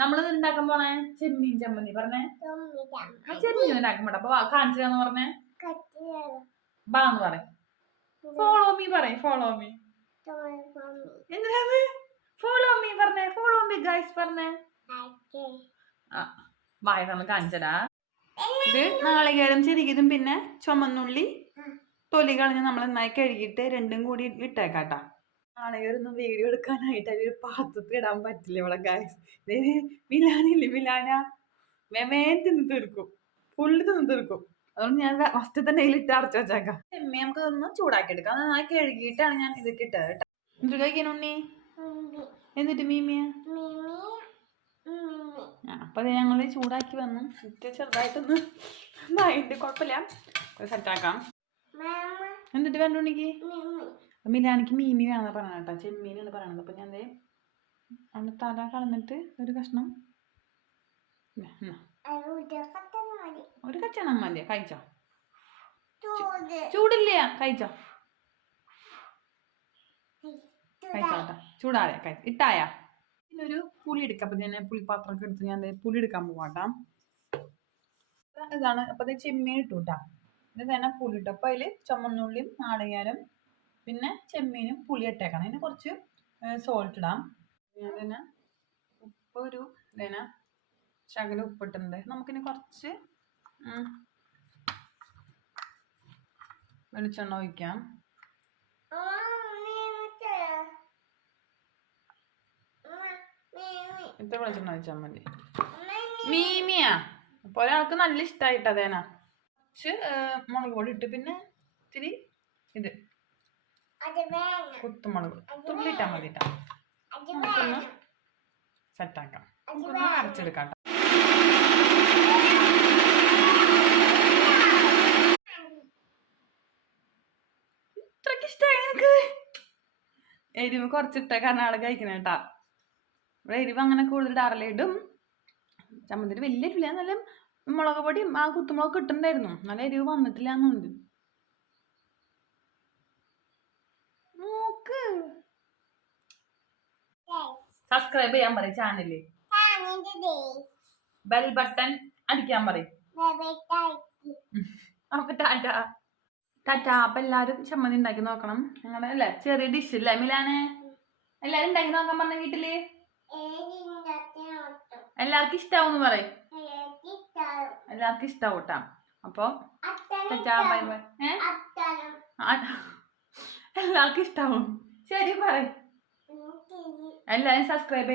നമ്മള് ഉണ്ടാക്കാൻ പോണേ ചെമ്മീൻ ചമ്മന്തി പറഞ്ഞേ. ചെമ്മീൻ ഉണ്ടാക്കാൻ പോട്ടെ. അപ്പൊ കാണിച്ചാന്ന് പറഞ്ഞേ. ബാന്ന് പറ. ഫോളോ മീ പറയും. Follow me. എന്തിനാണ് ഫോളോ മീ പറഞ്ഞേ? ഫോളോ മീ ഗൈസ് പറഞ്ഞേ. വായ നമ്മൾ കാണിച്ചടാ. ഇത് നാളികേരം ചെരുകിയതും പിന്നെ ചുമന്നുള്ളി തൊലി കളഞ്ഞ് നമ്മൾ നന്നായി കഴുകിയിട്ട് രണ്ടും കൂടി ഇട്ടേക്കാട്ടാ. നാളികേരൊന്നും വീഡിയോ എടുക്കാനായിട്ട് ഒരു പാത്രത്തിൽ ഇടാൻ പറ്റില്ല ഇവിടെ ഗൈസ്. മിലാനില്ലേ, മിലാന മെമേൻ തിന്ന് തീർക്കും, ഫുള്ള് തിന്ന് തീർക്കും. അതുകൊണ്ട് ഞാൻ ഫസ്റ്റ് തന്നെ ഇതിലിട്ട് അടച്ചു വെച്ചേക്കാം. ചെമ്മീൻ നമുക്ക് ഒന്ന് ചൂടാക്കി എടുക്കാം. നന്നായി കഴുകിയിട്ടാണ് ഞാൻ ഇതൊക്കെ ഇട്ടത് കേട്ടോ. എന്നിട്ട് കഴിക്കാനുണ്ണി എന്നിട്ട് മീമിയ അപ്പൊ അത് ഞങ്ങള് ചൂടാക്കി വന്നു. ചെറുതായിട്ടൊന്ന് അതിന്റെ കുഴപ്പമില്ല, സെറ്റാക്കാം. എന്നിട്ട് വേണ്ടുണ്ണിക്ക് മിലാനിക്ക് മീമി വേണമെന്ന് പറയണ കേട്ടോ. ചെമ്മീനാണ് പറയണത്. അപ്പൊ ഞാൻ അവിടെ തല കളഞ്ഞിട്ട് ഒരു കഷ്ണം, ഒരു കച്ചണം മതിയോ? കഴിച്ചോ? ചൂടില്ല, കഴിച്ചോ? കഴിച്ചോട്ടെ, ചൂടാറിയ ഇട്ടായ. ഒരു പുളി എടുക്കാം. അപ്പൊ ഞാൻ പുളിപ്പാത്രമൊക്കെ എടുത്ത് ഞാൻ പുളി എടുക്കാൻ പോവാട്ടാ. ഇതാണ്. അപ്പൊ ചെമ്മീൻ ഇട്ടു കേട്ടാ. ഇത് തന്നെ പുളി ഇട്ടു. അപ്പൊ അതില് ചുമന്നുള്ളിയും നാളികേരം പിന്നെ ചെമ്മീനും പുളി ഇട്ടേക്കണം. അതിന് കുറച്ച് സോൾട്ട് ഇടാം. ഞാൻ തന്നെ ഉപ്പ് ഒരു ശകലം ഉപ്പിട്ടുണ്ട്. നമുക്കിനി കുറച്ച് വെളിച്ചെണ്ണ ഒഴിക്കാം. ഇത്ര വെളിച്ചെണ്ണ ഒഴിച്ചാൽ മതി. മീമിയാ അപ്പൊ ഒരാൾക്ക് നല്ല ഇഷ്ടമായിട്ടതേനാ. കുറച്ച് മുളക് പൊടി ഇട്ട് പിന്നെ ഇത്തിരി ഇത് കുത്തുമുളക് തുള്ളിട്ടാ മതിട്ടാ. നമുക്കൊന്ന് സെറ്റാക്കാം. നമുക്കൊന്ന് അരച്ചെടുക്കാം. ഇത്രക്ക് ഇഷ്ടമായി എനിക്ക്. എരിവ് കുറച്ചിട്ട കാരണം ആള് കഴിക്കണ കേട്ടാ. ഇവിടെ എരിവ് അങ്ങനെ കൂടുതൽ ഇടാറില്ല. ഇടും. ചമ്മന്തിന് വലിയ എരിവില്ല. എന്നാലും മുളക് പൊടിയും ആ കുത്തുമുളക് കിട്ടുന്നുണ്ടായിരുന്നു. നല്ല എരിവ് വന്നിട്ടില്ല എന്നുണ്ട്. നോക്ക്. സബ്സ്ക്രൈബ് ചെയ്യാൻ പറയും ചാനലില്. ബെൽ ബട്ടൺ അടിക്കാൻ പറയും. അപ്പൊ ടാറ്റാ ടാറ്റാ. അപ്പൊ എല്ലാരും ചമ്മന്തി ഉണ്ടാക്കി നോക്കണം. ഞങ്ങളുടെ അല്ലേ ചെറിയ ഡിഷ് ഇല്ലേ മിലാനെ? എല്ലാരും ഉണ്ടാക്കി നോക്കാൻ പറഞ്ഞ വീട്ടില്. എല്ലാവർക്കും ഇഷ്ടാവും പറയും. എല്ലാവർക്കും ഇഷ്ടാവൂട്ടാ. അപ്പൊ ബൈ ബൈ. എല്ലാവർക്കും ഇഷ്ടാവും. ശരി പറയും. എല്ലാരും സബ്സ്ക്രൈബ് ചെയ്യാം.